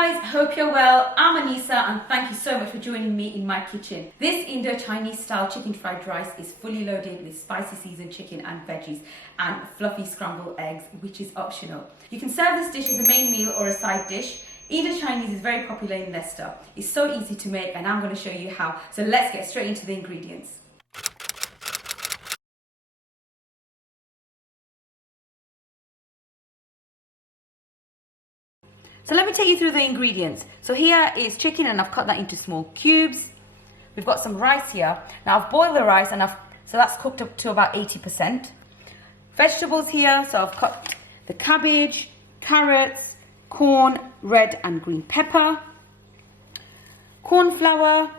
guys, hope you're well. I'm Anisa and thank you so much for joining me in my kitchen. This Indo-Chinese style chicken fried rice is fully loaded with spicy seasoned chicken and veggies and fluffy scrambled eggs, which is optional. You can serve this dish as a main meal or a side dish. Indo-Chinese is very popular in Leicester. It's so easy to make and I'm going to show you how. So let's get straight into the ingredients. So let me take you through the ingredients. So here is chicken and I've cut that into small cubes. We've got some rice here. Now I've boiled the rice and so that's cooked up to about 80%. Vegetables here, so I've cut the cabbage, carrots, corn, red and green pepper, corn flour,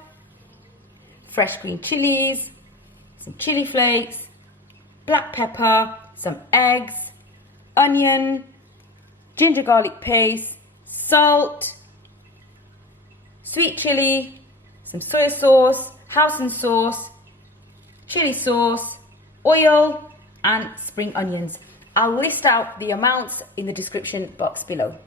fresh green chilies, some chili flakes, black pepper, some eggs, onion, ginger garlic paste, salt, sweet chili, some soya sauce, house sauce, chili sauce, oil and spring onions. I'll list out the amounts in the description box below.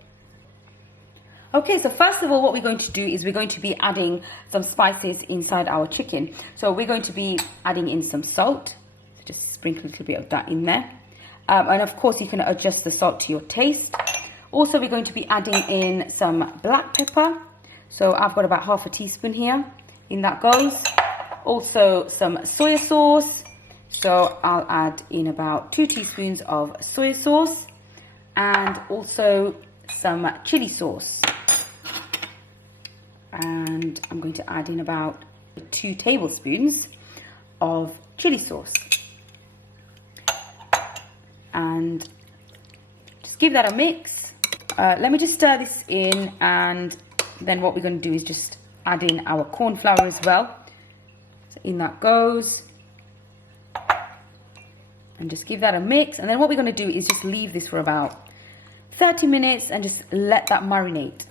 Okay, so first of all what we're going to do is we're going to be adding some spices inside our chicken. So we're going to be adding in some salt, so just sprinkle a little bit of that in there. And of course you can adjust the salt to your taste. Also, we're going to be adding in some black pepper. So I've got about half a teaspoon here. In that goes. Also some soya sauce. So I'll add in about 2 teaspoons of soya sauce. And also some chili sauce. And I'm going to add in about 2 tablespoons of chili sauce. And just give that a mix. Let me just stir this in, and then what we're going to do is just add in our corn flour as well. So in that goes. And just give that a mix. And then what we're going to do is just leave this for about 30 minutes and just let that marinate.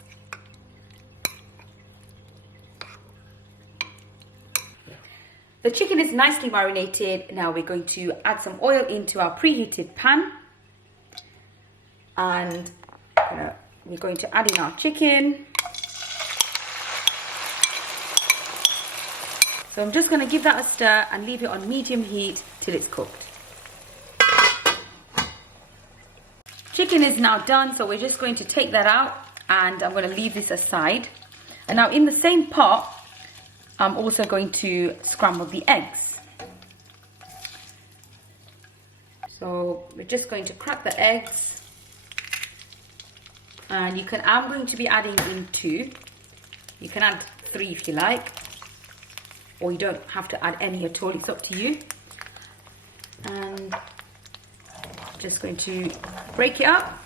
The chicken is nicely marinated. Now we're going to add some oil into our preheated pan. And we're going to add in our chicken. So I'm just going to give that a stir and leave it on medium heat till it's cooked. Chicken is now done, so we're just going to take that out and I'm going to leave this aside. And now in the same pot, I'm also going to scramble the eggs. So we're just going to crack the eggs. And I'm going to be adding in 2. You can add 3 if you like. Or you don't have to add any at all, it's up to you. And just going to break it up.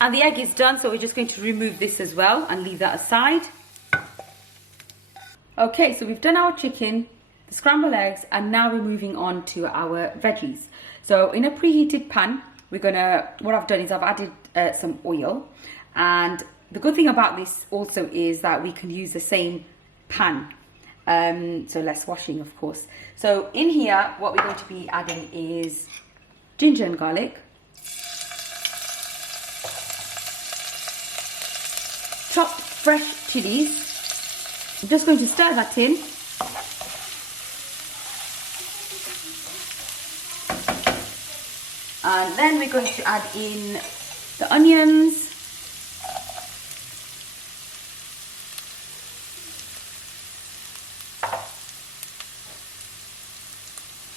And the egg is done, so we're just going to remove this as well and leave that aside. Okay, so we've done our chicken, the scrambled eggs, and now we're moving on to our veggies. So in a preheated pan, what I've done is I've added some oil. And the good thing about this also is that we can use the same pan. So less washing, of course. So in here, what we're going to be adding is ginger and garlic. Chopped fresh chilies. I'm just going to stir that in. And then we're going to add in the onions.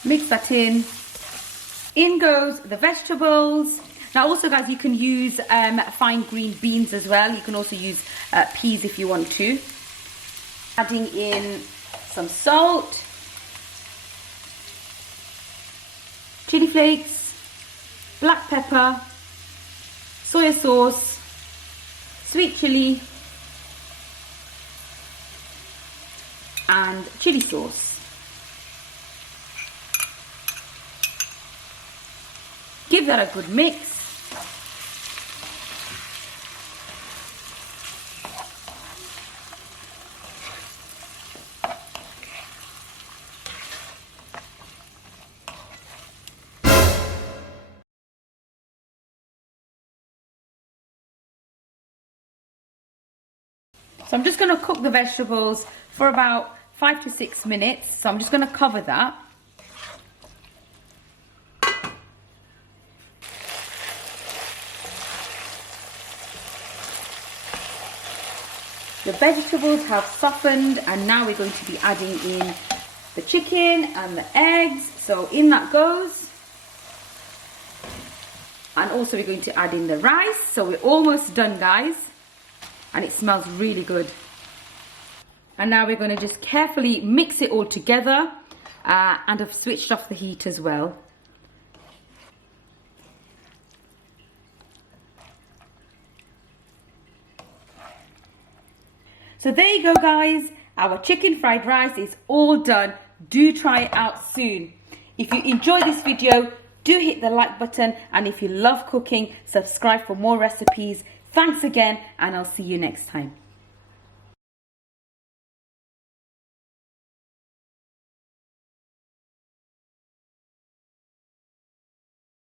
Mix that in. In goes the vegetables. Now also guys, you can use fine green beans as well. You can also use peas if you want to. Adding in some salt, chili flakes, black pepper, soya sauce, sweet chili and chili sauce. Give that a good mix. So I'm just going to cook the vegetables for about 5 to 6 minutes. So I'm just going to cover that. The vegetables have softened, and now we're going to be adding in the chicken and the eggs. So in that goes. And also we're going to add in the rice. So we're almost done, guys. And it smells really good. And now we're going to just carefully mix it all together. And I've switched off the heat as well. So there you go, guys. Our chicken fried rice is all done. Do try it out soon. If you enjoyed this video, do hit the like button. And if you love cooking, subscribe for more recipes. Thanks again, and I'll see you next time.